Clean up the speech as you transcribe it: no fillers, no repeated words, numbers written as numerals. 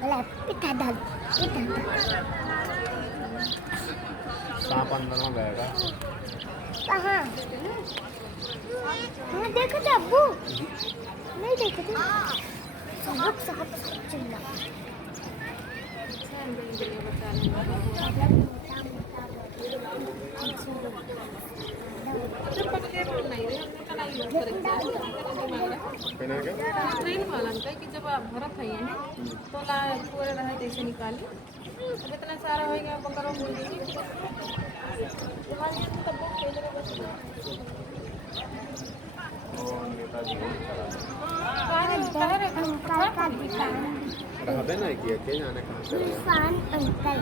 Wala, pitadal. Pitadal. सांप अंदर में गएगा। कहाँ? हाँ देखो थे अब्बू, नहीं देखे थे। सबक सांप चिल्ला। पहना क्या? ट्रेन वाला का कि जब आप भरत है तो ला पूरे रहे जैसे निकाली अब इतना सारा हो गया पकड़ो बोल दीजिए तुम्हारे यहाँ तो बहुत खेल रहे बस और नेताजी को चला। अंकल का दुकान। रहबे नहीं किया के जाने कहाँ से। इरफान अंकल।